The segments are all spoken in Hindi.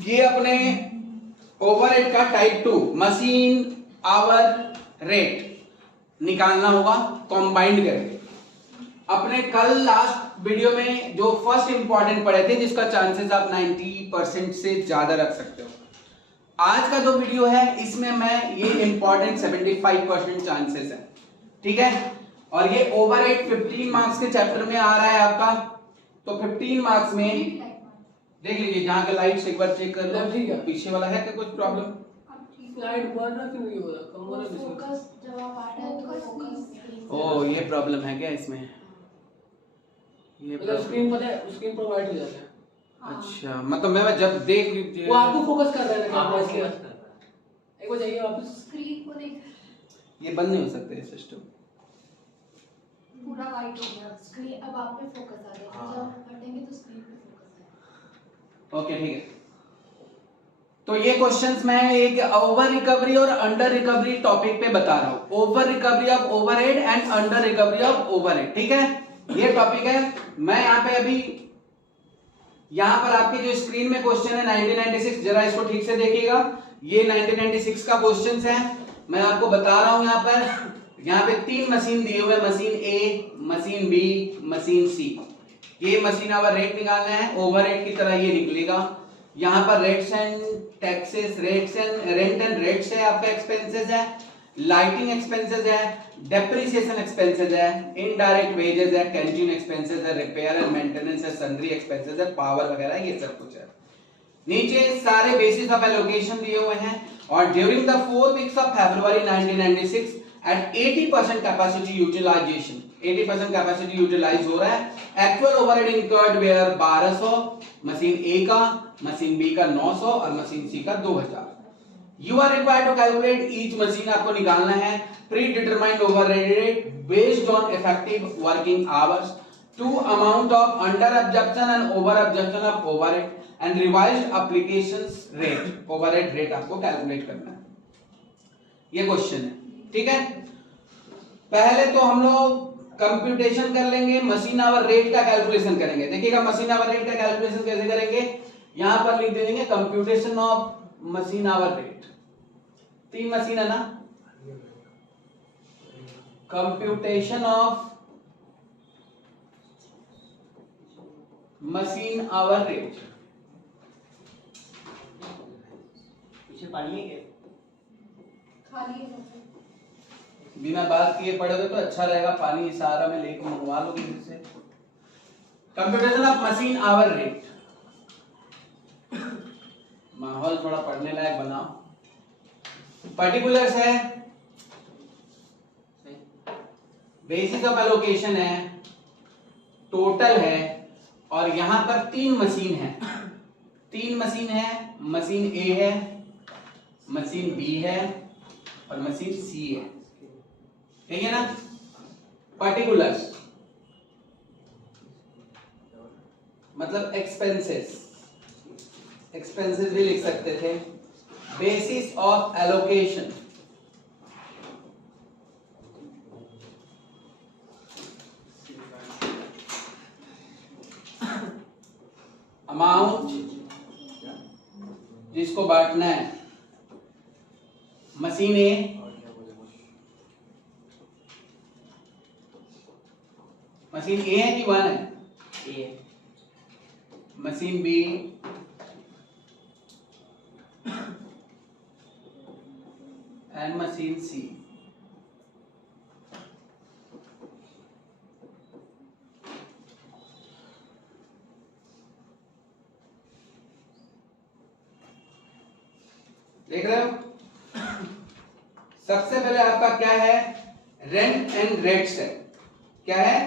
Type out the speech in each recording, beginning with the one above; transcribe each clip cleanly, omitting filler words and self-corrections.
ये अपने ओवरहेड का टाइप 2 मशीन आवर रेट निकालना होगा कंबाइंड करके। अपने कल लास्ट वीडियो में जो फर्स्ट इंपॉर्टेंट पढ़े थे जिसका चांसेस आप 90% से ज्यादा रख सकते हो, आज का जो वीडियो है इसमें मैं ये इंपॉर्टेंट 75% चांसेस है, ठीक है। और ये ओवरहेड 15 मार्क्स के चैप्टर में आ रहा है आपका, तो 15 मार्क्स में देख लीजिए जहां का लाइट्स एक बार चेक कर लो, ठीक है। पीछे वाला है क्या कुछ प्रॉब्लम? लाइट बंद ना क्यों नहीं हो रहा? कम हो रहा है फोकस जब आप आ रहे हैं तो फोकस। ओ ये प्रॉब्लम है क्या इसमें? ये मतलब स्क्रीन पर है, स्क्रीन पर वाइट हो जाता है। अच्छा, मतलब मैं जब देख लीजिए वो आपको फोकस कर रहा है ना, कैमरा इसलिए एक बार जाइए वापस। स्क्रीन को देख, ये बंद नहीं हो सकता ये सिस्टम। पूरा वाइट हो गया स्क्रीन। अब आप पे फोकस आ गया, जब हटेंगे तो स्क्रीन पे फोकस आएगा। ओके ठीक है। तो ये क्वेश्चंस मैं एक ओवर रिकवरी और अंडर रिकवरी टॉपिक पे बता रहा हूं। Over recovery of overhead and under recovery of overhead, ठीक है। ये टॉपिक है। मैं यहाँ पे अभी यहाँ पर आपके जो स्क्रीन में क्वेश्चन है 1996, जरा इसको ठीक से देखिएगा। ये 1996 का क्वेश्चन है। मैं आपको बता रहा हूं यहाँ पर, यहाँ पे 3 मशीन दिए हुए, मशीन ए, मशीन बी, मशीन सी। ये मशीन आवर रेट निकालना है, ओवरहेड की तरह ये निकलेगा। यहाँ पर rates and taxes, rates and rent and rates है, आपका एक्सपेंसेस है, लाइटिंग एक्सपेंसेस है, डेप्रिसिएशन एक्सपेंसेस है, इनडायरेक्ट वेजेस है, कैंटीन एक्सपेंसेस है, रिपेयर एंड मेंटेनेंस है, सन्ड्री एक्सपेंसेस है, पावर वगैरह ये सब कुछ है। नीचे सारे बेसिस ऑफ एलोकेशन दिए हुए हैं। और during the 4 weeks of February 1996 at 80% capacity utilisation, 80% capacity utilise हो रहा है। Actual overhead incurred were 1200, machine A का, मशीन बी का 900 और मशीन सी का 2000। You are required to calculate each machine, आपको निकालना है predetermined overhead rate based on effective working hours, to amount of under absorption and over absorption of overhead and revised applications rate, overhead rate आपको कैलकुलेट करना है। ये क्वेश्चन है, ठीक है। पहले तो हम लोग कंप्यूटेशन कर लेंगे, मशीन आवर रेट का कैलकुलेशन करेंगे। देखिएगा मशीन आवर रेट का कैलकुलेशन कैसे करेंगे, यहां पर लिख देंगे computation of machine hour rate. 3 machine है ना, computation of machine hour rate. पीछे पानी है क्या? खाली है। बिना बात किए पढ़ोगे तो अच्छा रहेगा, पानी इशारा में लेके मंगवा लो किसी से। Computation of machine hour rate, माहौल थोड़ा पढ़ने लायक बनाओ। पर्टिकुलर्स है, बेसिस ऑफ एलोकेशन है, टोटल है, और यहां पर 3 मशीन है। 3 मशीन है, मशीन ए है, मशीन बी है और मशीन सी है, ठीक है ना। पर्टिकुलर्स मतलब एक्सपेंसेस, एक्सपेंसेस भी लिख सकते थे। बेसिस ऑफ एलोकेशन, अमाउंट जिसको बांटना है, मशीन ए, मशीन ए है कि 1 है? ए। मशीन बी, एंड मशीन सी। देख रहे हो, सबसे पहले आपका क्या है, रेंट एंड रेट्स है। क्या है?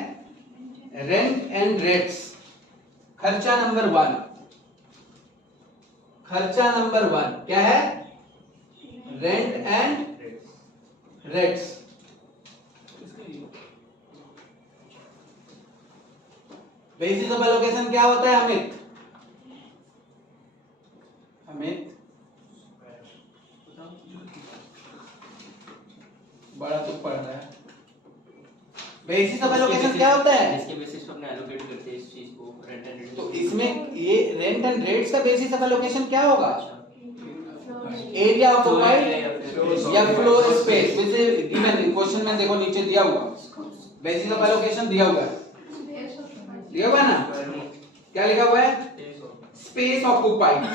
Rent and rates. खर्चा नंबर 1, खर्चा नंबर 1 क्या है? Rent and rates. Basis of allocation क्या होता है अमित? अमित बड़ा तो पढ़ रहा है। बेसिस ऑफ एलोकेशन क्या होता है? इसके बेसिस पर अपने एलोकेट करते हैं इस चीज को, रेंट एंड रेट। तो इसमें इसमें ये रेंट एंड रेट्स का बेसिस ऑफ एलोकेशन क्या होगा? एरिया ऑक्यूपाइड या floor space, which is given question में, देखो नीचे दिया हुआ बेसिस ऑफ एलोकेशन दिया हुआ है, दिया हुआ है ना, क्या लिखा हुआ है? Space occupied.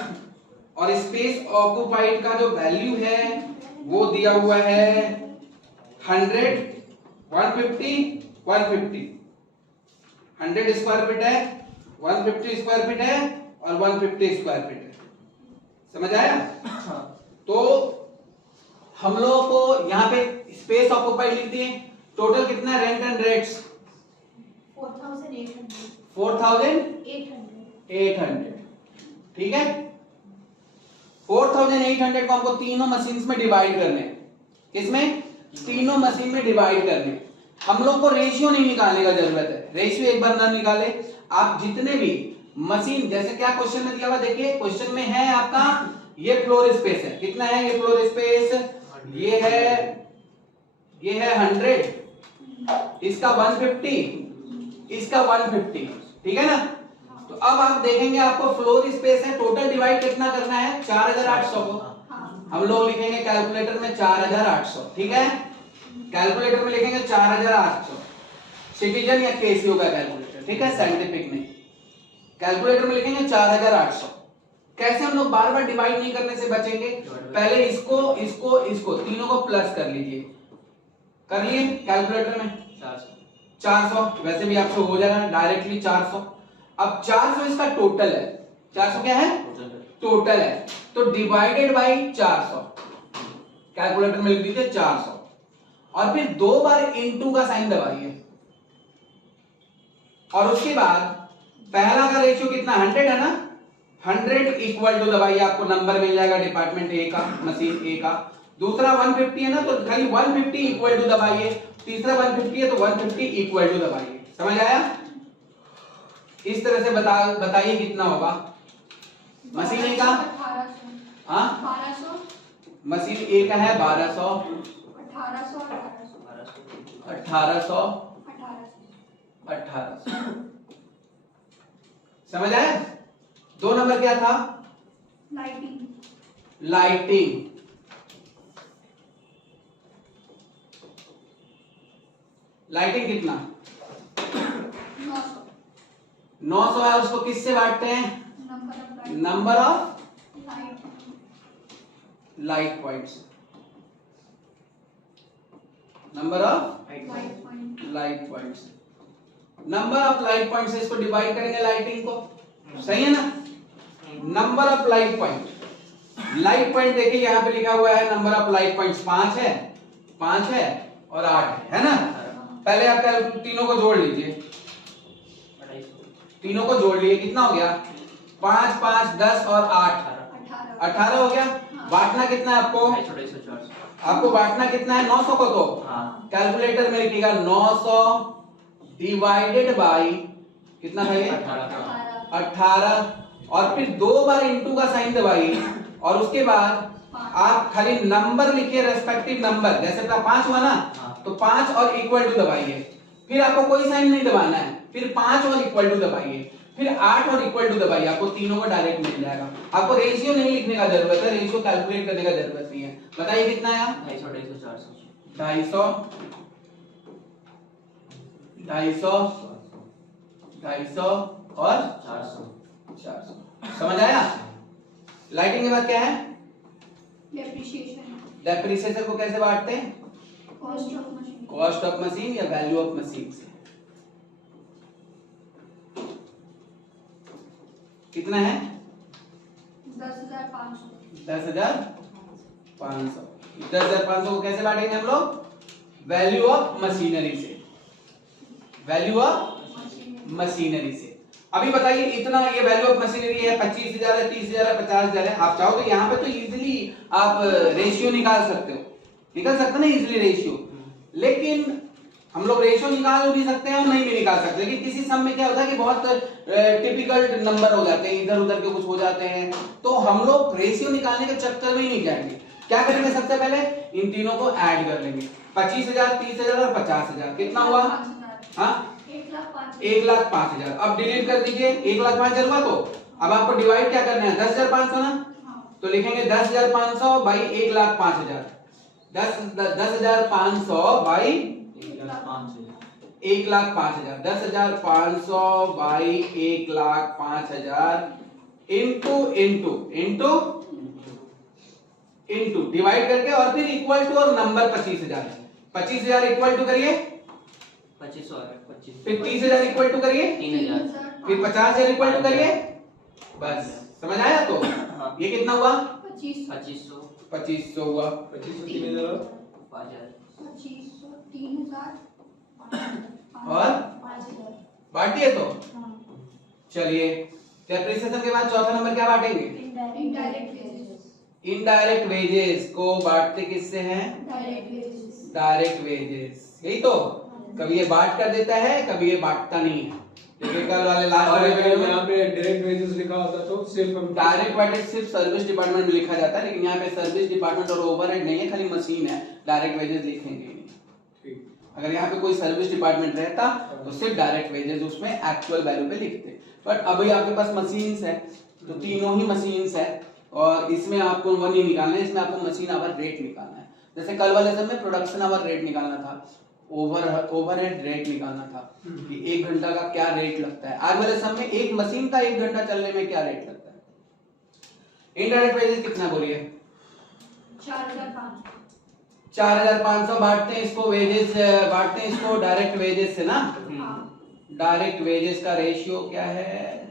और स्पेस ऑक्यूपाइड का जो वैल्यू है वो दिया हुआ है 100, 150, 150। 100 स्क्वायर फीट है, 150 स्क्वायर फीट है और 150 स्क्वायर फीट है। समझ आया? तो हम लोगों को यहाँ पे स्पेस ऑक्यूपाइड लिख दिए। टोटल कितना है रेंट एंड रेट्स? 4,800। 4,800। ठीक है, 4,800 को हमको तीनों मशीन्स में डिवाइड करने हैं। किसमें? तीनों मशीन में डिवाइड करने। हम लोग को रेशियो नहीं निकालने का जरूरत है, रेशियो एक बार ना निकाले आप। जितने भी मशीन, जैसे क्या क्वेश्चन में दिया हुआ, देखिए क्वेश्चन में है आपका ये फ्लोर स्पेस है, कितना है ये फ्लोर स्पेस? ये है 100, इसका 150, इसका 150, ठीक है ना। तो अब आप देखेंगे आपको फ्लोर स्पेस है, टोटल डिवाइड कितना करना है? 4,800 को हम लोग लिखेंगे कैलकुलेटर में 4,800, ठीक है। कैलकुलेटर में लिखेंगे 4,800, सिटीजन या केसीओ का कैलकुलेटर, ठीक है, साइंटिफिक में। कैलकुलेटर में लिखेंगे 4,800। कैसे हम लोग बार बार डिवाइड नहीं करने से बचेंगे? पहले इसको तीनों को प्लस कर लीजिए। कर लिए कैलकुलेटर में 400, वैसे भी आपसे हो जाएगा डायरेक्टली 400। अब 400 इसका टोटल है, 400 क्या है? टोटल है, तो डिवाइडेड बाई 400, कैलकुलेटर में लिख दीजिए 400 और फिर 2 बार इनटू का साइन दबाइए। और उसके बाद पहला का रेशियो कितना? 100 है ना, 100 इक्वल टू दबाइए, आपको नंबर मिल जाएगा डिपार्टमेंट ए का, मशीन ए का। दूसरा 150 है ना, तो खाली 150 इक्वल टू दबाइए। तीसरा 150 है तो 150 इक्वल टू दबाइए। समझ आया? इस तरह से बताइए कितना होगा मशीन ए का? 1800। हाँ, 1200। मशीन ए का है 1200, 1800 और 1800, 1800। समझ आया? 2 नंबर क्या था? लाइटिंग। लाइटिंग कितना? 900 है। उसको किससे बांटते हैं? Number of light points. Number of light points, number of light points से इसको डिवाइड करेंगे लाइटिंग को। सही है ना? Number of light point, light point देखिए यहां पे लिखा हुआ है नंबर ऑफ लाइट पॉइंट्स 5 है, 5 है और 8 है ना। पहले आप तीनों को जोड़ लीजिए, तीनों को जोड़ लिए, कितना हो गया? 5 5 10 और 8 18 हो गया। बांटना कितना है आपको? आपको बांटना कितना है? 900 को। तो कैलकुलेटर में लिखिएगा 900 डिवाइडेड बाई कितना था ये? 18 और फिर 2 बार इनटू का साइन दबाइए और उसके बाद आप खाली नंबर लिखिए, रेस्पेक्टिव नंबर। जैसे 5 हुआ ना, तो 5 और इक्वल टू दबाइए, फिर आपको कोई साइन नहीं दबाना है, फिर 5 और इक्वल टू दबाइए, फिर 8 और इक्वल टू दबाइए, आपको तीनों को डायरेक्ट मिल जाएगा। आपको रेशियो नहीं लिखने का जरूरत है, रेशियो कैलकुलेट करने का जरूरत नहीं है। बताइए कितना है? 250, 250 और 400। समझ आया? लाइटिंग के बाद क्या है? डेप्रिसिएशन को कैसे बांटते हैं? कॉस्ट ऑफ मशीन या वैल्यू ऑफ मशीन से। कितना है? 10,500। 10,500। 10,500 को कैसे बांटेंगे हम लोग? वैल्यू ऑफ मशीनरी से, वैल्यू ऑफ मशीनरी से। अभी बताइए इतना ये वैल्यू ऑफ मशीनरी है, 25,000 है, 30,000 है, 50,000 है। आप चाहो तो यहाँ पे तो इजीली आप रेशियो निकाल सकते हो, निकाल सकते ना इजीली रेशियो। लेकिन हम लोग रेशियो निकाल भी सकते हैं और नहीं भी निकाल सकते। लेकिन किसी सम में क्या होता है कि बहुत टिपिकल नंबर हो जाते हैं, इधर उधर के कुछ हो जाते हैं, तो हम लोग रेशियो निकालने के चक्कर में ही नहीं जाएंगे। क्या करेंगे? सबसे पहले इन तीनों को ऐड कर लेंगे, 25,000, 30,000 और 50,000। कितना हुआ? हाँ, 1,05,000। अब डिलीट कर दीजिए, 1,05,000 हुआ तो अब आपको डिवाइड क्या करना है, 10,500 ना, तो लिखेंगे 10,500 by 1,05,000। 10,500 by 1,05,000, 10,500 by 1,05,000 into into into into divide करके और फिर इक्वल टू और नंबर 25,000 है। 25,000 इक्वल टू करिए, 25 फिर 30,000 इक्वल टू करिए, 3,000 फिर 50,000 इक्वल टू करिए। बस समझ आया? तो हाँ। ये कितना हुआ? 2500 2500 हुआ। 2500 3,000 5000 और बांटिए तो चलिए, डेप्रिसिएशन के बाद चौथा नंबर क्या बांटेंगे? इनडायरेक्ट वेजेस को बांटते किससे हैं? Direct wages. यही तो, कभी ये बांट कर देता है, कभी ये बांटता नहीं है। देखिए कल वाले लास्ट और वाले अगर वीडियो में यहाँ पे डायरेक्ट वेजेस लिखा होता तो सिर्फ हम डायरेक्ट वेजेस सिर्फ सर्विस डिपार्टमेंट में लिखा जाता है, लेकिन यहाँ पे सर्विस डिपार्टमेंट और ओवरहेड नहीं है, खाली मशीन है, डायरेक्ट वेजेस लिखेंगे नहीं। ठीक। अगर यहाँ पे कोई सर्विस डिपार्टमेंट रहता तो सिर्फ डायरेक्ट वेजेस उसमें एक्चुअल वैल्यू पे लिखते, बट अभी आपके पास मशीन्स है तो तीनों ही मशीन्स है और इसमें आपको वन ही निकालना है, इसमें आपको मशीन आवर रेट निकालना है। जैसे कल वाले सब में प्रोडक्शन आवर रेट निकालना था, ओवरहेड रेट निकालना था कि 1 घंटा का क्या रेट लगता है। आज वाले सब में एक मशीन का 1 घंटा चलने में क्या रेट लगता है। इनडायरेक्ट वेजेस कितना बोलिए? 4,500 बांटते हैं इसको वेजेस, बांटते हैं इसको डायरेक्ट वेजेस से ना। डायरेक्ट वेजेस का रेशियो क्या है?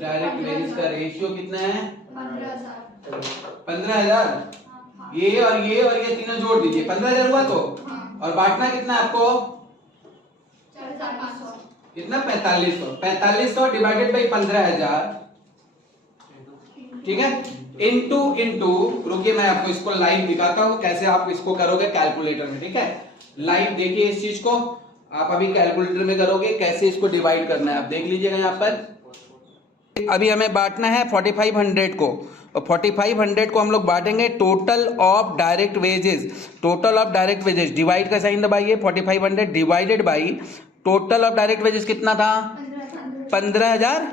डायरेक्ट वेजेस का रेशियो कितना है? 15,000। ये और ये और ये तीनों जोड़ दीजिए, 15,000 हुआ तो। और बांटना कितना है आपको? कितना? 4500। 4500 डिवाइडेड बाई 15,000, ठीक है, इनटू इनटू, रुकिए मैं आपको इसको लाइव दिखाता हूं कैसे आप इसको करोगे कैलकुलेटर में, ठीक है। लाइव देखिए इस चीज को, आप अभी कैलकुलेटर में करोगे कैसे इसको डिवाइड करना है, आप देख लीजिएगा यहाँ पर। अभी हमें बांटना है 4500 को, और 4500 को हम लोग बांटेंगे total of direct wages. Total of direct wages, divide का साइन दबाइए, 4500 divided by total of direct wages कितना था? 15,000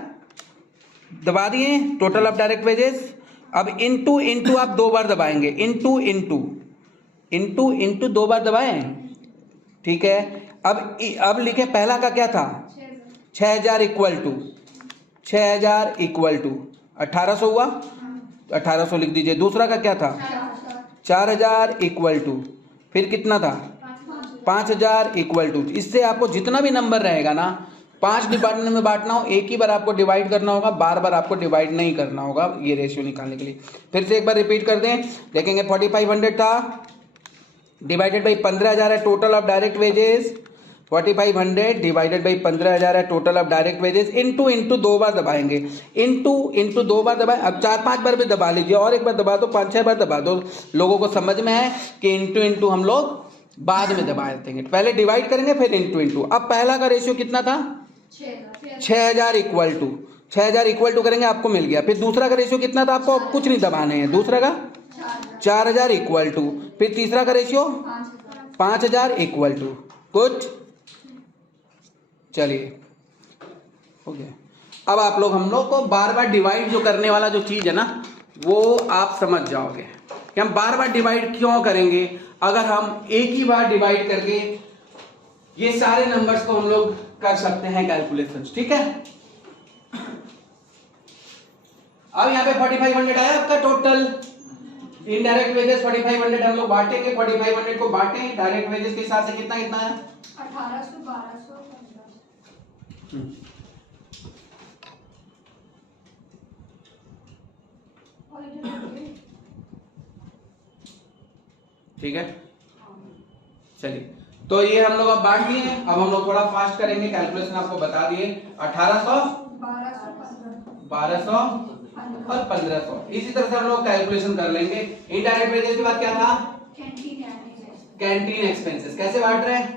दबा दिए, टोटल ऑफ डायरेक्ट वेजेस। अब इनटू इनटू आप 2 बार दबाएंगे, इनटू इनटू इनटू इनटू 2 बार दबाएं, ठीक है। अब लिखे पहला का क्या था? 6,000 इक्वल टू 6,000 इक्वल टू 1,800 हुआ, 1,800 लिख दीजिए। दूसरा का क्या था? 4,000 इक्वल टू, फिर कितना था? 5,000 इक्वल टू। इससे आपको जितना भी नंबर रहेगा ना, 5 डिपार्टमेंट में बांटना हो, एक ही बार आपको डिवाइड करना होगा, बार बार आपको डिवाइड नहीं करना होगा ये रेशियो निकालने के लिए। फिर से एक बार रिपीट कर दें, देखेंगे 4500 था डिवाइडेड बाई 15,000 है total of direct wages, 4500 divided by 15,000 है total of direct wages, into into 2 बार दबाएंगे, इनटू इनटू 2 बार दबाएं। अब 4-5 बार भी दबा लीजिए, और एक बार दबा दो, 5-6 बार दबा दो। लोगों को समझ में है कि इनटू इनटू हम लोग बाद में दबा देंगे, पहले डिवाइड करेंगे फिर इनटू इनटू। अब पहला का रेशियो कितना था? 6,000 इक्वल टू 6,000 इक्वल टू करेंगे, आपको मिल गया। फिर दूसरा का रेशियो कितना था? आपको अब कुछ नहीं दबाने हैं। दूसरा का 4,000 इक्वल टू, फिर तीसरा का रेशियो 5,000 इक्वल टू कुछ, चलिए हो गया। अब आप लोग हम लोग को बार बार डिवाइड जो करने वाला जो चीज है ना, वो आप समझ जाओगे कि हम बार बार डिवाइड क्यों करेंगे। अगर हम एक ही बार डिवाइड करके ये सारे नंबर्स को हम लोग कर सकते हैं कैलकुलेशंस, ठीक है। अब यहाँ पे 4500 आया आपका टोटल इनडायरेक्ट वेजेस 4500 हम लोग बांटेंगे, 4500 को बांटें डायरेक्ट वेजेस के हिसाब से कितना कितना है? 1800, 1200, 1500। ठीक है, चलिए तो ये हम लोग अब बांट लिए। अब हम लोग थोड़ा फास्ट करेंगे, कैलकुलेशन आपको बता दिए। 1800, 1200 और 1500, इसी तरह से हम लोग कैलकुलेशन कर लेंगे। इनडायरेक्ट वेजेस के बाद क्या था? Canteen expenses. कैसे बांट रहे हैं?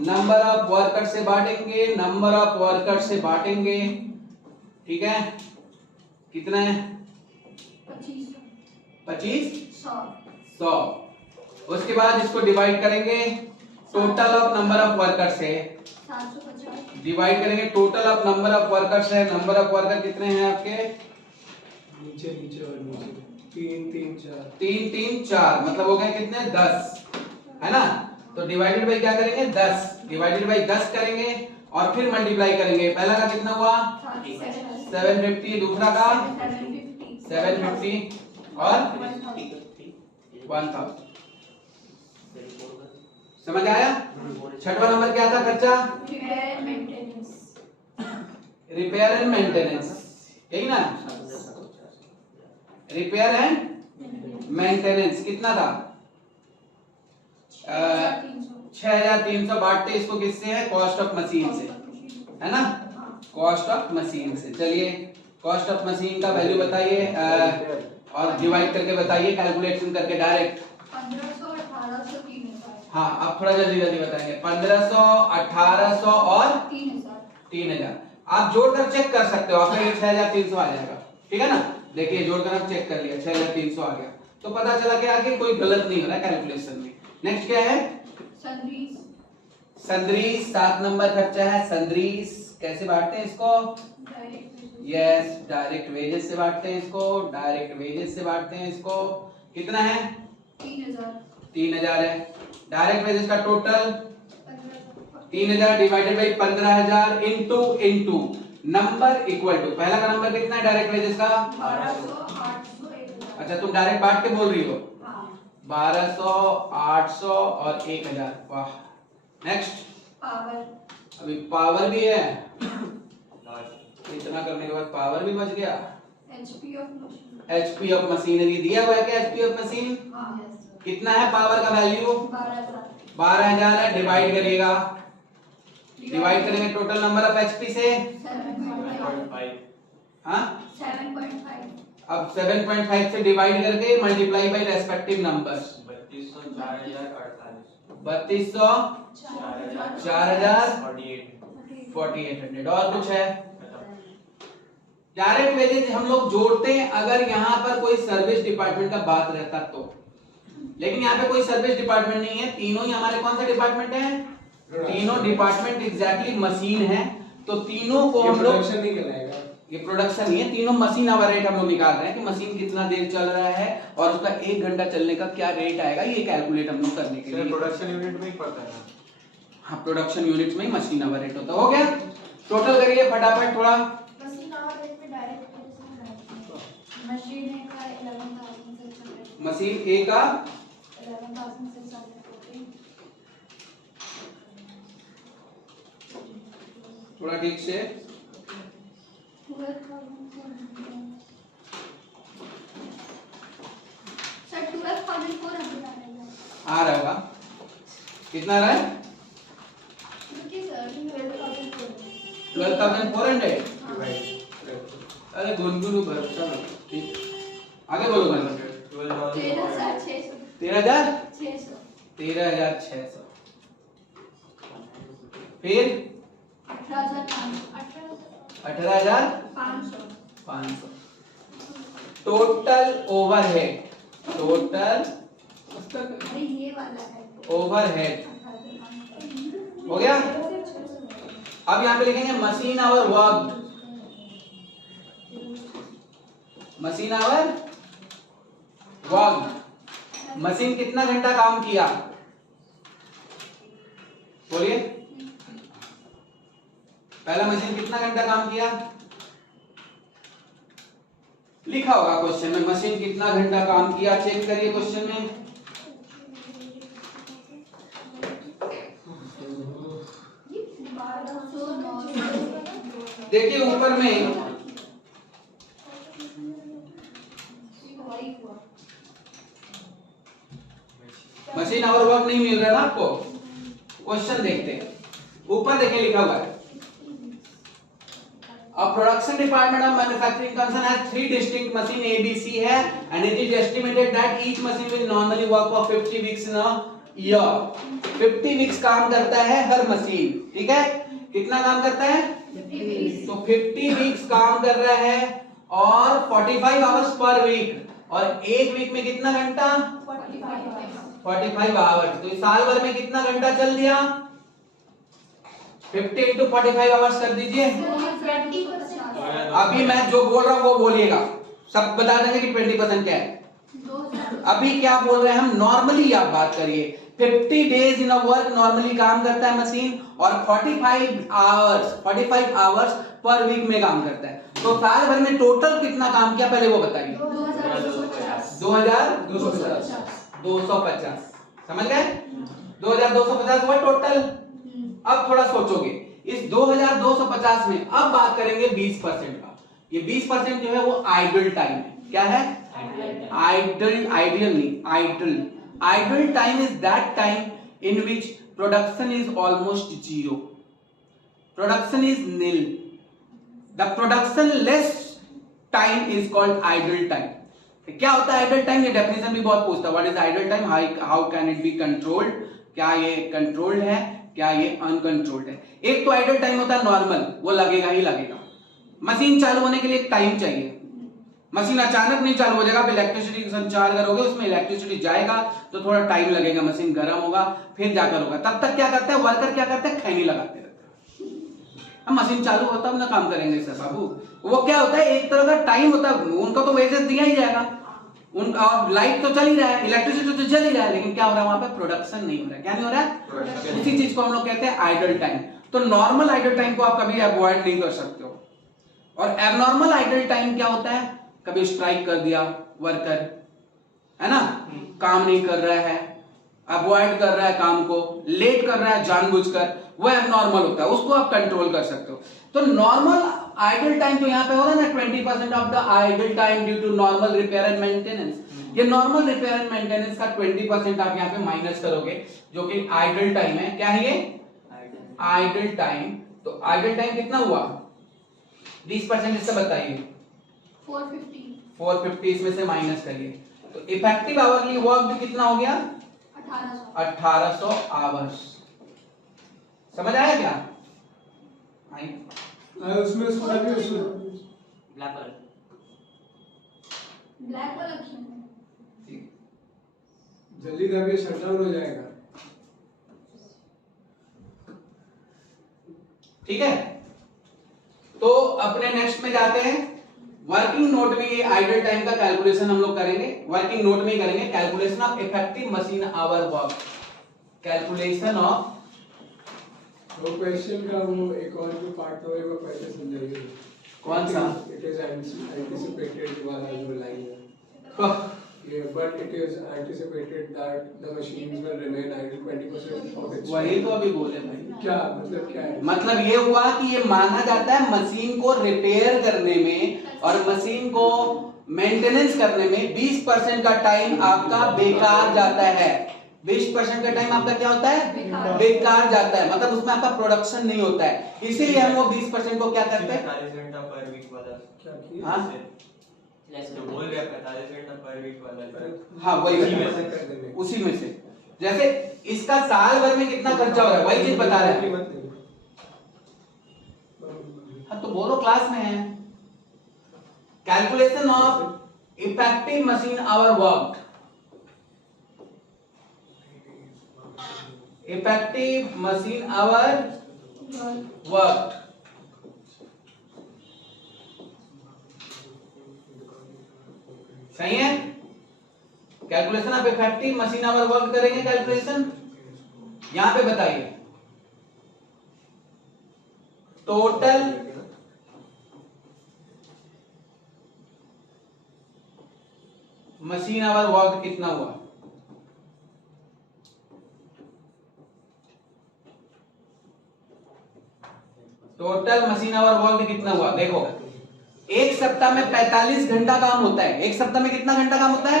नंबर ऑफ वर्कर्स से बांटेंगे, नंबर ऑफ वर्कर्स से बांटेंगे, ठीक है। कितना है? 25 100। उसके बाद इसको डिवाइड करेंगे total of number of workers है, 750 डिवाइड करेंगे total of number of workers है, नंबर ऑफ वर्कर कितने हैं आपके, नीचे नीचे और नीचे 3 3 4 3 3 4, मतलब हो गए कितने 10, है ना। तो डिवाइडेड बाई क्या करेंगे 10, डिवाइडेड बाई 10 करेंगे और फिर मल्टीप्लाई करेंगे। पहला का कितना हुआ 750, दूसरा का 750 और 1000। समझ आया। छठवां नंबर क्या था खर्चा, रिपेयर एंड मेंटेनेंस, यही ना, रिपेयर एंड मेंटेनेंस कितना था 6300। बांटते इसको किससे है, कॉस्ट ऑफ मशीन से, है ना, कॉस्ट ऑफ मशीन से। चलिए कॉस्ट ऑफ मशीन का वैल्यू बताइए और डिवाइड करके बताइए, कैलकुलेशन करके डायरेक्ट। 1500 1800 3000। हाँ अब थोड़ा जल्दी जल्दी बताएंगे। 1500 1800 और 3000। आप जोड़कर चेक कर सकते हो, आपका ये 6300 आ जाएगा, ठीक है ना। देखिए जोड़कर आप चेक कर लिया 6300 आ गया, तो पता चला क्या कि कोई गलत नहीं हो रहा है कैलकुलेशन में। नेक्स्ट क्या है, संद्रीस 7 नंबर खर्चा है। संद्रीस कैसे बांटते हैं इसको, यस डायरेक्ट वेजेस से बांटते हैं इसको, डायरेक्ट वेजेस से बांटते हैं इसको। कितना है 3000 है। डायरेक्ट वेजेस का total 3000 divided by 15000 into number equal to, पहला का नंबर कितना है डायरेक्ट वेजेस का 1200 800 1000। अच्छा तुम डायरेक्ट बांट के बोल रही हो, 1200 800 और 1000। वाह। नेक्स्ट पावर, अभी पावर भी है, इतना करने के बाद पावर भी बच गया। HP of machine, HP of machinery दिया हुआ है क्या, एचपी ऑफ मशीन कितना है, पावर का वैल्यू 12000 है। डिवाइड करिएगा, डिवाइड करेंगे टोटल नंबर ऑफ एचपी से, 7.5। हाँ 7.5। अब 7.5 से डिवाइड करके मल्टीप्लाई बाय रेस्पेक्टिव नंबर्स। 3200 4000 4800 और कुछ है। डायरेक्ट वेजेस हम लोग जोड़ते हैं अगर यहाँ पर कोई सर्विस डिपार्टमेंट का बात रहता तो, लेकिन यहाँ पे कोई सर्विस डिपार्टमेंट नहीं है। तीनों ही हमारे कौन सा डिपार्टमेंट है, तीनों डिपार्टमेंट एग्जैक्टली मशीन है, तो तीनों को हम लोग, प्रोडक्शन नहीं कराएगा, ये प्रोडक्शन नहीं है, तीनों मशीन आवर रेट हम लोग निकाल रहे हैं कि मशीन कितना देर चल रहा है और उसका 1 घंटा चलने का क्या रेट आएगा, ये कैलकुलेट हम लोग करने के लिए। प्रोडक्शन यूनिट में ही पड़ता है ना, हाँ प्रोडक्शन यूनिट में ही मशीन आवर रेट होता है। हो गया, टोटल करिए फटाफट थोड़ा। मशीन आवर रेट में डायरेक्ट मशीन का 11600, मशीन ए का 11640, थोड़ा ठीक से, 12,400 सर 12,400 आ रहा होगा, कितना आ रहा है, सर 12,400। 12,400। हाँ। अरे गुनगुन भरोसा मत, ठीक आगे बोलो मैडम। 13,600। 13,600 13,600 फिर 18,500। 18,500 टोटल ओवरहेड, टोटल अरे ये वाला है ओवरहेड हो गया। अब यहाँ पे लिखेंगे machine our work, machine our work, machine कितना घंटा काम किया, बोलिए पहला मशीन कितना घंटा काम किया, लिखा होगा क्वेश्चन में मशीन कितना घंटा काम किया, चेक करिए क्वेश्चन में। देखिए ऊपर में मशीन आवर वर्क नहीं मिल रहा ना आपको, क्वेश्चन देखते हैं। ऊपर देखिए लिखा हुआ है A production department of manufacturing concern has 3 distinct machine A, B, C है and it is estimated that each machine will normally work for 50 weeks in a year। 50 weeks काम करता है हर मशीन, ठीक है, कितना काम करता है 50 तो 50 weeks काम कर रहा है और 45 hours पर वीक, और एक वीक में कितना घंटा 45 45 आवर्स, तो इस साल भर में कितना घंटा चल दिया? 50 इंटू 45 आवर्स कर दीजिए। 20% अभी मैं जो बोल रहा हूँ वो बोलिएगा, सब बता देंगे कि 20% क्या है। 2000 अभी क्या बोल रहे हैं हम, नॉर्मली आप बात करिए। 50 days in a work normally काम करता है मशीन, और 45 आवर्स पर वीक में काम करता है। तो साल भर में टोटल कितना काम किया पहले वो बताइए। 2250 2250 250, समझ गए? 2250 हुआ टोटल। अब थोड़ा सोचोगे, इस 2250 में अब बात करेंगे 20% का। ये 20% जो है वो आइडल टाइम है। क्या है? Idle time is that time in which production is almost zero, production is nil, the production less time is called idle time. क्या होता है आइडल टाइम? ये डेफिनेशन भी बहुत पूछता है, what is idle time, how can it be controlled, क्या ये कंट्रोल्ड है, क्या ये अनकंट्रोल्ड है। एक तो आइडल टाइम होता है नॉर्मल, वो लगेगा ही लगेगा। मशीन चालू होने के लिए एक टाइम चाहिए, मशीन अचानक नहीं चालू हो जाएगा। आप इलेक्ट्रिसिटी का संचार करोगे, उसमें इलेक्ट्रिसिटी जाएगा तो थोड़ा टाइम लगेगा, मशीन गर्म होगा फिर जाकर होगा। तब तक क्या करते हैं वर्कर, क्या करते हैं, खैनी लगाते रहते हैं। अब मशीन चालू होता है ना काम करेंगे सर बाबू। वो क्या होता है, एक तरह का टाइम होता है, उनको तो वेजेस दिया ही जाएगा, उनका लाइट तो चल ही रहा है, इलेक्ट्रिसिटी तो चल ही रहा है, लेकिन क्या हो रहा है वहां पे, प्रोडक्शन नहीं हो रहा है। क्या नहीं हो रहा है? उसी चीज को हम लोग कहते हैं आइडल टाइम। तो नॉर्मल आइडल टाइम को आप कभी अवॉइड नहीं कर सकते हो। और एबनॉर्मल आइडल टाइम क्या होता है, कभी स्ट्राइक कर दिया वर्कर, है ना, काम नहीं कर रहा है, अवॉइड कर रहा है काम को, लेट कर रहा है जानबूझकर, वो एबनॉर्मल होता है, उसको आप कंट्रोल कर सकते हो। तो नॉर्मल आइडल टाइम तो यहाँ पे होगा ना 20% of the idle time due to normal repair and maintenance. ये नॉर्मल रिपेयर एंड मेंटेनेंस का 20% आप यहाँ पे माइनस करोगे, जो कि आइडल टाइम है। क्या है ये? Idle time. तो आइडल टाइम कितना हुआ? 20% इससे बताइए। 450 इसमें से माइनस करिए, तो इफेक्टिव आवरली वर्क कितना हो गया? 1800 आवर्स। समझ आया क्या? उसमें उसका भी उसमें ब्लैक कलर ब्लैक वाला क्यों? जल्दी करके शट डाउन हो जाएगा। ठीक है, तो अपने नेक्स्ट में जाते हैं। वर्किंग नोट में ये आइडल टाइम का कैलकुलेशन हम लोग करेंगे, वर्किंग नोट में ही करेंगे। Calculation of effective machine our work, calculation of. वो क्वेश्चन का वो एक और जो पार्ट था वो पहले समझाइए। कौन सा? इट इज एंटिसिपेटेड वाला जो लाइन है, but it is anticipated that the machines will remain idle 20% of its वही तो अभी बोले भाई। क्या मतलब क्या है? मतलब ये हुआ कि ये माना जाता है मशीन को रिपेयर करने में और मशीन को मेंटेनेंस करने में 20% का टाइम आपका बेकार जाता है। 20% का टाइम आपका क्या होता है? बेकार जाता है, मतलब उसमें आपका प्रोडक्शन नहीं होता है। इसीलिए हम वो 20% को क्या करते हैं? 45 घंटा पर वीक वाला क्या किया? हाँ जो बोल रहे हैं 45 घंटा पर वीक वाला, हाँ वही उसी में से कर देंगे। उसी में से। जैसे इसका साल भर में कितना खर्चा हो रहा है वही चीज बता रहा है। हाँ तो बोलो क्लास में है। Calculation of effective machine our work, effective machine our work. सही है? Calculation of effective machine our work करेंगे कैलकुलेशन। यहां पे बताइए टोटल मशीन आवर वर्क कितना हुआ। टोटल मशीन आवर वर्क कितना हुआ देखो। एक सप्ताह में 45 घंटा काम होता है। एक सप्ताह में कितना घंटा काम होता है?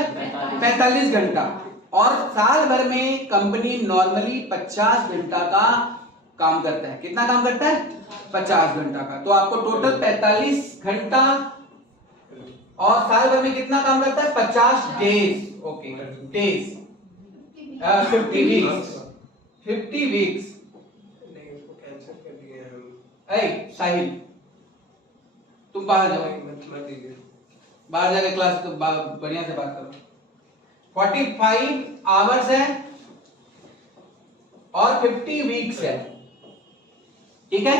45 घंटा। और साल भर में कंपनी नॉर्मली 50 घंटा का काम करता है। कितना काम करता है? 50 घंटा का। तो आपको टोटल 45 घंटा और साल भर में कितना काम करता है? 50 days. Okay days 50 weeks. 50 weeks. नहीं उसको कैंसिल कर दिए हम। ऐ साहिल तुम बाहर जाओ, मत दीजिए। बाहर जाके क्लास तो बढ़िया से बात करो। 45 आवर्स है और 50 वीक्स है, ठीक है।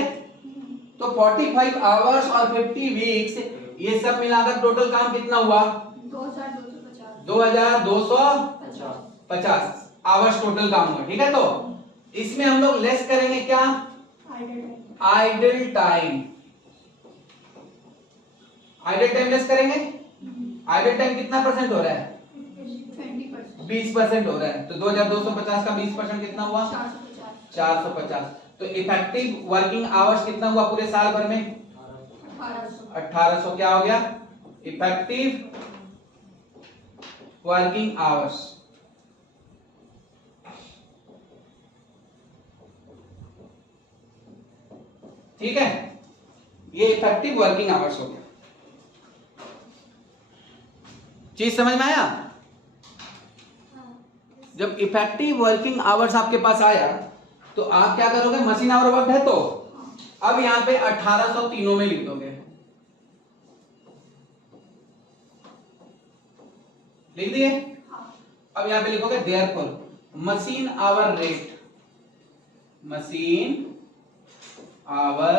तो 45 आवर्स और 50 वीक्स ये सब मिलाकर टोटल काम कितना हुआ? 2250 आवर्स टोटल काम हुआ, ठीक है। तो इसमें हम लोग लेस करेंगे क्या? Idle time. Idle time less करेंगे। आइडल टाइम कितना परसेंट हो रहा है? 20% हो रहा है। तो 2250 का 20% कितना हुआ? 450। तो इफेक्टिव वर्किंग आवर्स कितना हुआ पूरे साल भर में? 1800। क्या हो गया? Effective working hours. ठीक है, ये इफेक्टिव वर्किंग आवर्स हो गया। चीज समझ में आया? जब इफेक्टिव वर्किंग आवर्स आपके पास आया तो आप क्या करोगे? मशीन आवर वर्क है तो अब यहां पे 1800 तीनों में लिख दोगे। लिख दिए? अब यहां पे लिखोगे therefore machine hour rate. Machine hour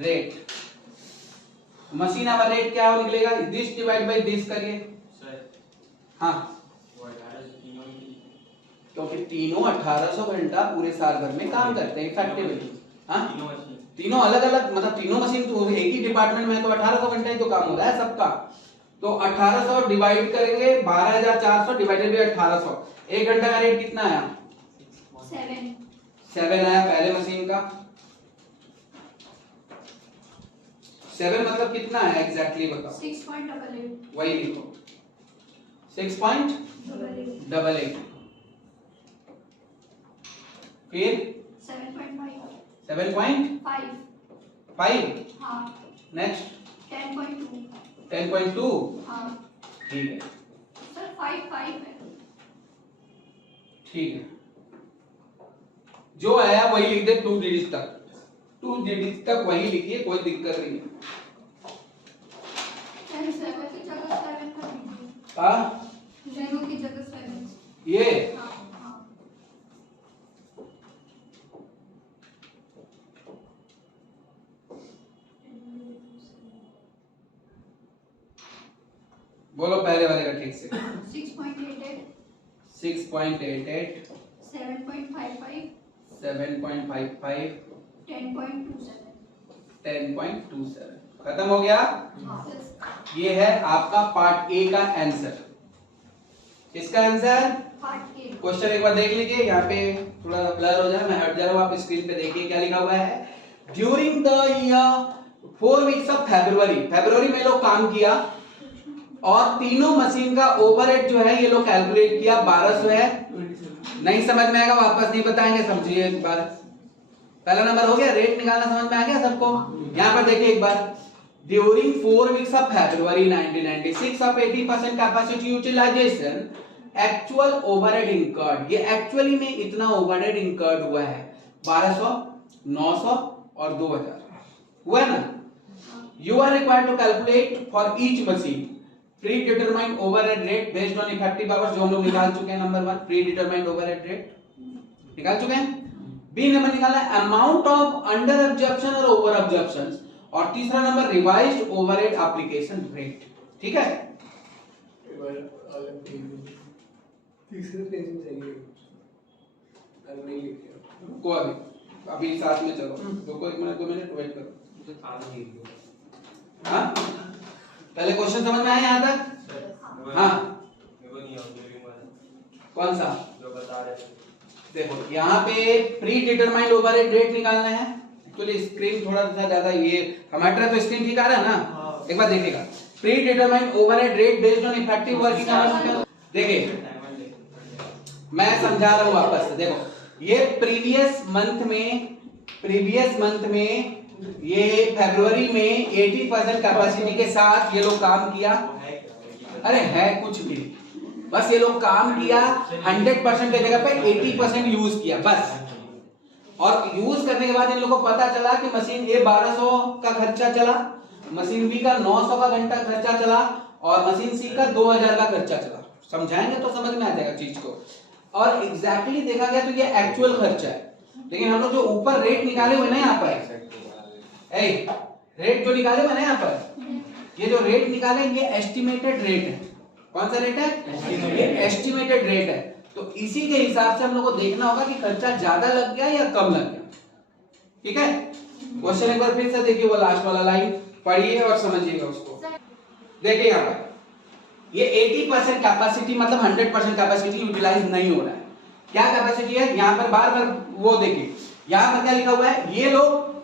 rate. Machine hour rate क्या हो निकलेगा? दिस डिवाइड बाय दिस करिए। सर हाँ, वो 1800 तीनों की क्योंकि तीनों 1800 घंटा पूरे साल भर में काम करते हैं इफेक्टिवली। हाँ, तीनों मशीन तीनों अलग अलग, मतलब तीनों मशीन तो एक ही डिपार्टमेंट में, तो 1800 घंटा ही तो काम हो रहा है सबका। तो 1800 डिवाइड करेंगे 12400 डिवाइडेड बाय 1800। एक घंटा का रेट कितना आया? 7 आया पहले मशीन का। 7 मतलब कितना है एग्जैक्टली बताओ? 6.88। वही लिखो 6.88। फिर 7.5। 7.5। हाँ। नेक्स्ट 10.2। 10.2। हाँ। ठीक है, सर 5 है। ठीक है, जो आया वही लिख दे 2 डिजिट तक। 2 डिजिट तक वही लिखिए, कोई दिक्कत नहीं है। 7 की जगह 7 कर दीजिए। हाँ, 0 की जगह 7। ये हाँ हाँ। बोलो पहले वाले का ठीक से। 6.88। 6.88। 7.55। 7.55। 10.27। 10.27 खत्म हो गया। हाँ। ये है आपका पार्ट ए का आंसर। इसका आंसर पार्ट ए। क्वेश्चन एक बार देख लीजिए, यहाँ पे थोड़ा ब्लर हो जाए, मैं हट जा रहा हूँ, आप स्क्रीन पे देखिए क्या लिखा हुआ है। During the year 4 weeks of फरवरी में लोग काम किया और तीनों मशीन का ओवरहेड जो है ये लोग कैलकुलेट किया 1200 है। नहीं समझ में आएगा वापस नहीं बताएंगे, समझिए एक बार। पहला नंबर हो गया, रेट निकालना समझ में आ गया सबको? यहाँ पर देखिए एक बार, during 4 weeks of February 1996 of 80% capacity utilisation actual overhead incurred. ये एक्चुअली में इतना ओवरहेड इंकर्ड हुआ है 1200, 900 और 2000 हुआ है ना। You are required to calculate for each machine predetermined overhead rate based on effective hours, जो हम लोग निकाल चुके हैं। Number 1 predetermined overhead rate निकाल चुके हैं। बी नंबर निकाला अमाउंट ऑफ अंडर एब्जॉर्प्शन और ओवर एब्जॉर्प्शन, और तीसरा number revised overhead application rate. ठीक है, तीसरे पेज में चाहिए। नहीं लिखे रुको अभी साथ में चलो, रुको 1 मिनट 2 मिनट वेट करो। मुझे साथ नहीं दिया। हाँ, पहले क्वेश्चन समझ में आया यहाँ तक? हाँ, मेरे को नहीं आउटडोरिंग वाला कौन सा? जो बता रहे थे। देखो यहाँ पे प्री डिटरमाइंड ओवरहेड रेट निकालना है। एक्चुअली स्क्रीन थोड़ा सा ज्यादा ये हमारा तो स्क्रीन ठीक आ रहा है ना? एक बार देखिएगा, pre determined overhead rate based on effective working hours. देखिए मैं समझा रहा हूँ वापस से, देखो ये प्रीवियस मंथ में ये फरवरी में 80% कैपेसिटी के साथ ये लोग काम किया। अरे है कुछ भी, बस ये लोग काम किया 100% की जगह पे 80% यूज किया बस। और यूज करने के बाद इन लोगों को पता चला कि मशीन ए 1200 का खर्चा चला, मशीन बी का 900 का घंटा खर्चा चला और मशीन सी का 2000 का खर्चा चला। समझाएंगे तो समझ में आ जाएगा चीज को। और एग्जैक्टली देखा गया तो ये एक्चुअल खर्चा है, लेकिन हम लोग जो ऊपर रेट निकाले हुए ना यहाँ पर, रेट जो निकाले हुए ना यहाँ पर, ये जो रेट निकाले ये एस्टिमेटेड रेट है। कौन सा रेट है? ये एस्टिमेटेड रेट है। तो इसी के हिसाब से हम लोग को देखना होगा कि खर्चा ज्यादा लग गया या कम लग गया। ठीक है, क्वेश्चन एक बार फिर से देखिए, वो लास्ट वाला लाइन पढ़िए और समझिएगा उसको। देखिए यहाँ पर ये 80% कैपेसिटी मतलब 100% कैपेसिटी यूटिलाइज नहीं हो रहा है। क्या कैपेसिटी है यहाँ पर? बार बार वो देखिए यहाँ पर क्या लिखा हुआ है, ये लोग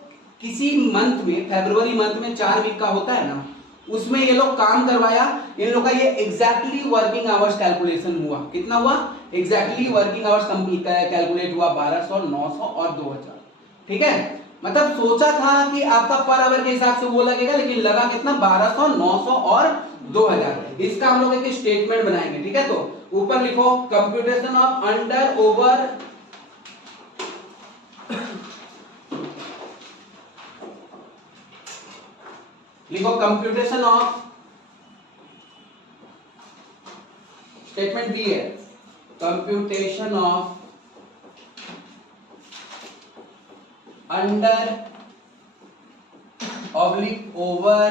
किसी मंथ में, फरवरी मंथ में 4 वीक का होता है ना, उसमें ये लोग काम करवाया। इन लोग का ये एग्जैक्टली वर्किंग आवर्स कैलकुलेशन हुआ। कितना हुआ? एग्जैक्टली वर्किंग आवर्स कैलकुलेट हुआ 1200, 900 और 2000। ठीक है, मतलब सोचा था कि आपका पर आवर के हिसाब से वो लगेगा, लेकिन लगा कितना? 1200, 900 और 2000। इसका हम लोग एक स्टेटमेंट बनाएंगे। ठीक है, तो ऊपर लिखो कंप्यूटेशन ऑफ अंडर ओवर लिखो कंप्यूटेशन ऑफ, स्टेटमेंट बी है computation of under oblique over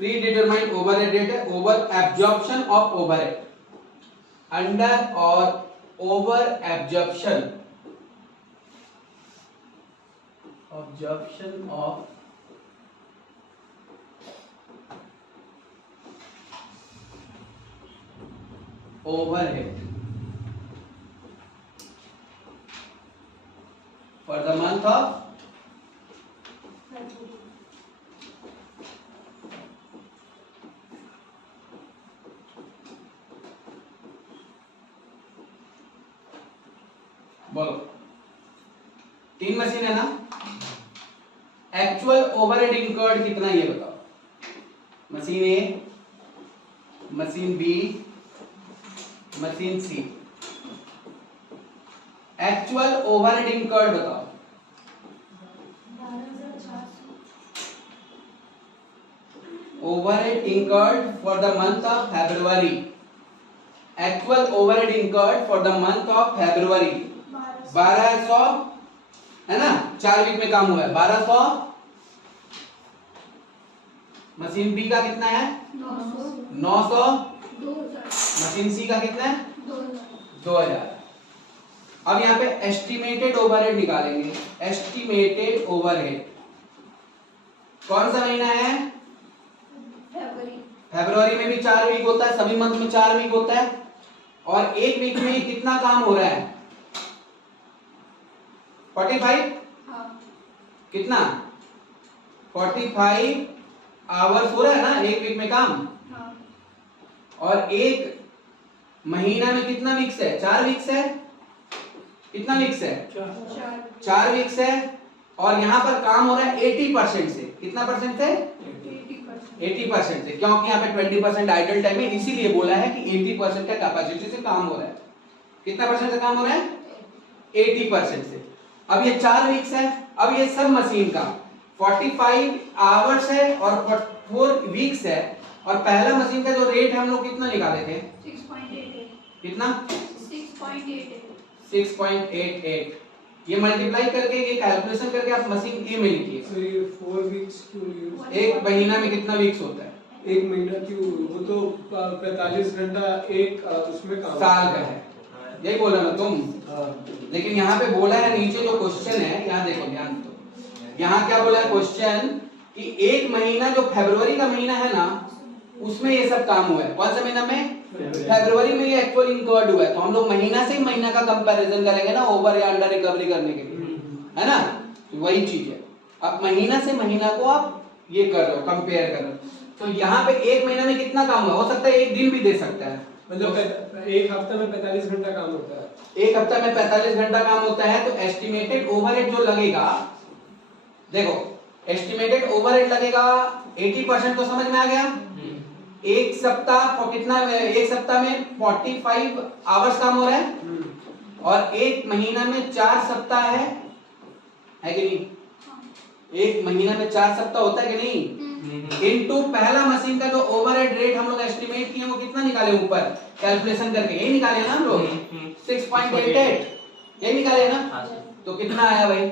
predetermined overhead rate है, over absorption of overhead, under और over absorption of overhead for the month of बोलो 3 मशीन है ना, एक्चुअल ओवरहेड इंकर्ड कितना ये बताओ। मशीन ए, मशीन बी, मशीन सी। एक्चुअल ओवरहेड इंकर्ड बताओ। 12,400। Overhead incurred for the month of February, actual overhead incurred for the month of February 1200 है ना, 4 वीक में काम हुआ है 1200। मशीन बी का कितना है? 900। मशीन सी का कितना है? 2000। अब यहाँ पे एस्टिमेटेड ओवरहेड निकालेंगे। एस्टिमेटेड ओवरहेड कौन सा महीना है? फरवरी में भी 4 वीक होता है, सभी मंथ में 4 वीक होता है। और एक वीक में कितना काम हो रहा है? 45। कितना? 45 आवर्स हो रहा है ना एक वीक में काम। और एक महीना में कितना वीक्स है? 4 वीक्स है। कितना वीक्स है? 4 वीक्स है। और यहाँ पर काम हो रहा है 80% से। कितना परसेंट से? 80% से, क्योंकि यहाँ पे 20% आइडल टाइम है, इसीलिए बोला है कि 80% का कैपेसिटी से काम हो रहा है। कितना परसेंट से काम हो रहा है? 80% से। अब ये 4 वीक्स है। अब ये सब मशीन का 45 आवर्स है और 4 वीक्स है। और पहला मशीन का जो रेट हम लोग कितना निकाले थे? 6.88। कितना? 6.88। 6.88। ये मल्टीप्लाई करके, ये कैलकुलेशन करके आप मशीन ए में लिखिए। So ये 4 weeks क्यों use? एक महीना में कितना वीक्स होता है? एक महीना क्यों? वो तो 45 घंटा एक उसमें काम साल का है, यही बोला ना तुम। हाँ। लेकिन यहाँ पे बोला है नीचे जो क्वेश्चन है, यहाँ देखो ध्यान दो। यहाँ क्या बोला है क्वेश्चन कि एक महीना जो फरवरी का महीना है ना, उसमें ये सब काम हुआ है। कौन सा महीना में? फरवरी में ये एक्चुअल इंकर्ड हुआ है। तो हम लोग महीना से ही महीना का कंपैरिजन करेंगे ना, ओवर या अंडर रिकवरी करने के लिए, है ना। तो वही चीज है, अब महीना से महीना को आप ये कर रहे हो, कंपेयर कर रहे हो। तो यहाँ पे एक महीना में कितना काम हुआ? हो सकता है एक दिन भी दे सकता है, मतलब एक हफ्ते में 45 घंटा काम होता है। एक हफ्ता में 45 घंटा काम होता है। तो एस्टिमेटेड ओवरहेड जो लगेगा, देखो एस्टिमेटेड ओवरहेड लगेगा 80%। तो समझ में आ गया। एक सप्ताह कितना? एक सप्ताह में 45 आवर्स काम हो रहा है। और एक महीना में 4 सप्ताह है कि नहीं? एक महीना में 4 सप्ताह होता है कि नहीं? इनटू पहला मशीन का जो ओवरहेड रेट हम लोग एस्टिमेट किए वो कितना निकाले ऊपर कैलकुलेशन करके, यही निकाले ना हम लोग 6.88, यही निकाले ना? हाँ सर। तो कितना आया भाई?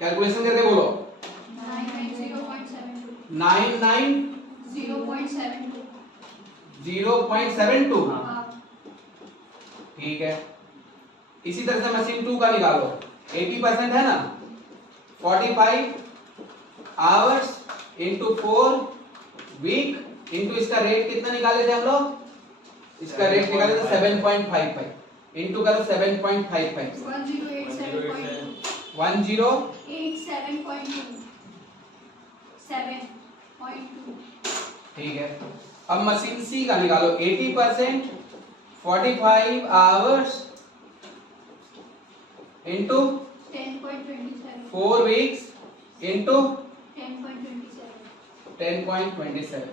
कैलकुलेशन करके बोलो। 99 हाँ। ठीक है। इसी तरह से मशीन 2 का निकालो, 80% है ना, 45 आवर्स इंटू 4 वीक इंटू इसका रेट कितना निकाले थे हम लोग? इसका रेट निकाले थे 7.55 इंटू करो 7.55 ठीक है। अब मशीन सी का निकालो, 80% 45 आवर्स इंटू 4 वीक्स इंटू 10.27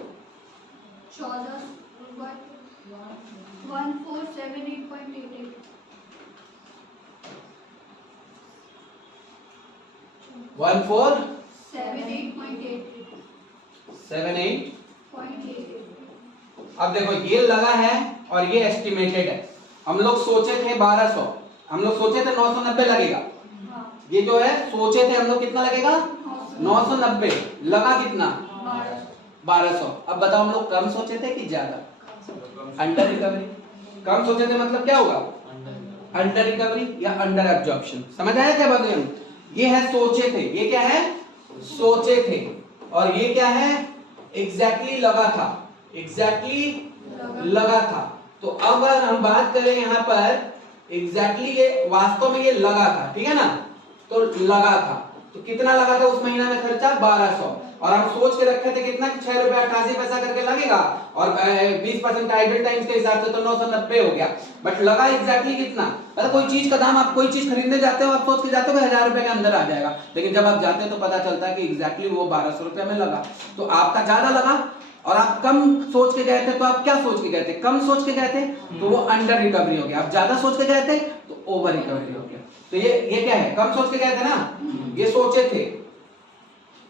1478। अब देखो ये लगा है और ये एस्टिमेटेड है। हम लोग सोचे थे 1200, हम लोग सोचे थे 990 लगेगा। ये जो है सोचे थे हम लोग कितना लगेगा 990, लगा कितना 1200। अब बताओ हम लोग कम सोचे थे कि ज्यादा? Under recovery. कम सोचे थे मतलब क्या होगा? अंडर रिकवरी या अंडर एब्जॉर्प्शन। समझ आया क्या बात है? ये है सोचे थे, ये क्या है सोचे थे, और ये क्या है एग्जैक्टली लगा था, एग्जैक्टली लगा था। तो अब अगर हम बात करें यहाँ पर एग्जैक्टली ये वास्तव में ये लगा था, ठीक है ना, तो लगा था तो कितना लगा था उस महीना में खर्चा 1200, और हम सोच के रखे थे कितना 6 रुपया 88 पैसा करके लगेगा, और 20% का आइडल टाइम के हिसाब से तो 990 हो गया, बट लगा एग्जैक्टली कितना? मतलब कोई चीज का दाम, आप कोई चीज खरीदने जाते हो आप सोच के जाते हो 1000 रुपए के अंदर आ जाएगा, लेकिन जब आप जाते हो तो पता चलता है कि एग्जैक्टली वो 1200 रुपया में लगा। तो आपका ज्यादा लगा और आप कम सोच के गए थे, तो आप क्या सोच के गए थे? कम सोच के गए थे तो वो अंडर रिकवरी हो गया। आप ज्यादा सोच के गए थे तो ओवर रिकवरी हो गया। तो ये क्या है? कम सोच के गए थे ना, ये सोचे थे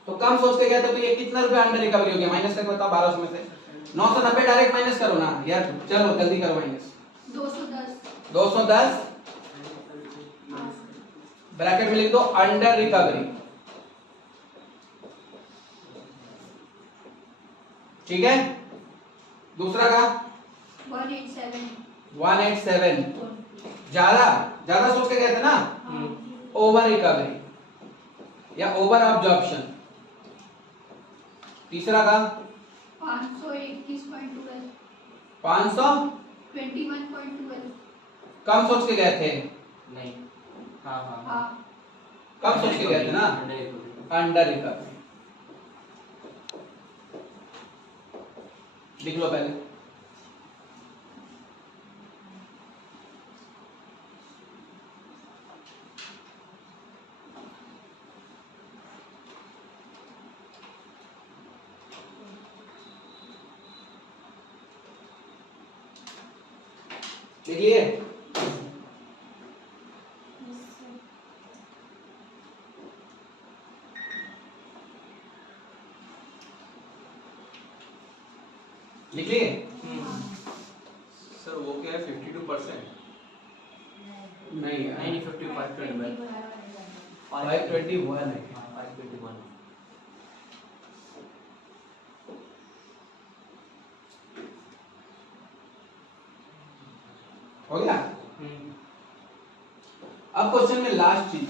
तो कम सोच के गए थे, तो ये कितना रुपया अंडर रिकवरी हो गया? माइनस करके बताओ 1200 में से 990 डायरेक्ट माइनस करो ना यार, चलो जल्दी करो माइनस। 210 ब्रैकेट में लिख दो अंडर रिकवरी, ठीक है। दूसरा का 187, ज्यादा सोच के गए थे ना, ओवर रिकवरी या ओवर अब्जॉर्प्शन। तीसरा का 521.12 कम सोच के गए थे, नहीं। हाँ। कम सोच के गए थे ना, अंडर रिकवरी। लिख लो पहले। लिखिए। लिखिए। सर वो क्या है 52%? नहीं यार, नहीं 55 521 है। 521। हो गया। अब क्वेश्चन में लास्ट चीज,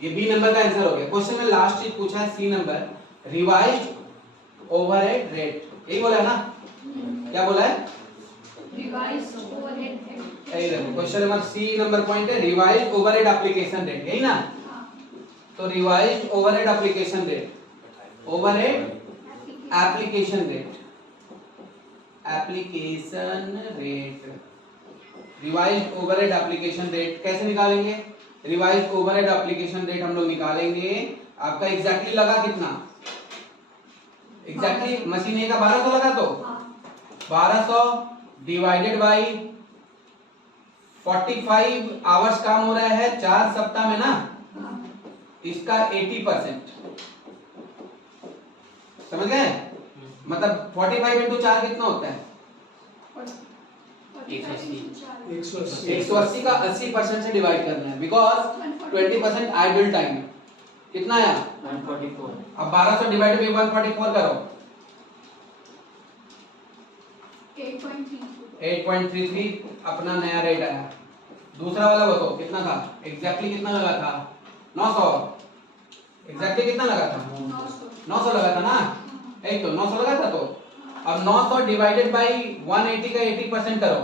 ये बी नंबर का आंसर हो गया। क्वेश्चन में लास्ट चीज पूछा है C number, revised overhead rate. यही बोला है ना? क्या बोला है? यही देखो question number C number point है रिवाइज्ड ओवरहेड एप्लीकेशन रेट, यही ना? तो revised overhead application rate, overhead application rate, application rate, revised overhead application rate कैसे निकालेंगे? रिवाइज्ड ओवरहेड एप्लीकेशन रेट हम लोग निकालेंगे, आपका एग्जैक्टली लगा कितना? एग्जैक्टली मशीन ए का 1200 लगा, तो 1200 डिवाइडेड बाई 45 आवर्स काम हो रहा है 4 सप्ताह में ना, इसका 80%, समझ गए? मतलब 45 इंटू 4 कितना होता है? 180 का 80% से डिवाइड करना है, बिकॉज 20% आइडल टाइम है। कितना आया? 144। अब 1200 डिवाइड बाई 144 करो, 8.33 अपना नया रेट आया। दूसरा वाला बताओ कितना था? एग्जैक्टली कितना लगा था? 900। एग्जैक्टली कितना लगा था? 900 लगा था ना? एक तो 900 लगा था। तो अब 900 डिवाइडेड बाई 180 का 80% करो,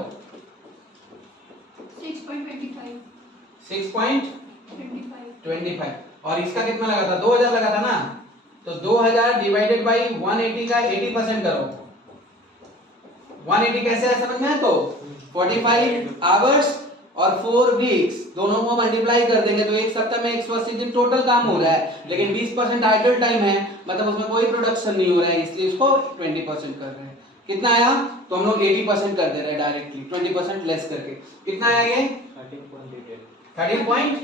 6.25। और इसका कितना लगा था? 2000 लगा था ना? तो 2000 डिवाइडेड बाई 180 का 80% करो। 180 कैसे है समझ में है? तो 45 आवर्स और 4 वीक्स दोनों को मल्टीप्लाई कर देंगे तो एक सप्ताह में 180 दिन टोटल काम हो रहा है, लेकिन 20% आइडल टाइम है, मतलब उसमें कोई प्रोडक्शन नहीं हो रहा है, इसलिए इसको 20% कर रहे हैं। कितना आया? तो हम लोग 80% कर दे रहे हैं डायरेक्टली, 20% लेस करके। कितना आया ये? 13 पॉइंट।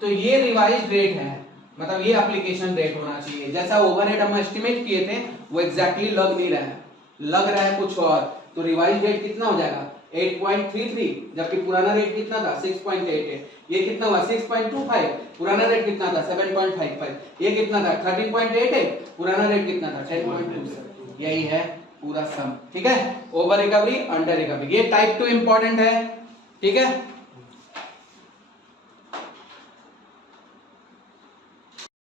तो ये रिवाइज रेट है, मतलब ये एप्लीकेशन रेट होना चाहिए। जैसा ओवरहेड हम एस्टिमेट किए थे वो एग्जैक्टली लग नहीं रहा है, लग रहा है कुछ और। तो रिवाइज रेट कितना हो जाएगा? 8.33, जबकि पुराना रेट कितना था? 6.88। ये कितना हुआ? 6.25। पुराना रेट कितना था? 7.55। ये कितना था? 13.88। पुराना रेट कितना था? 10.27। यही है पूरा सम। ठीक है, ओवर रिकवरी, अंडर रिकवरी, ये टाइप 2 इंपॉर्टेंट है। ठीक है।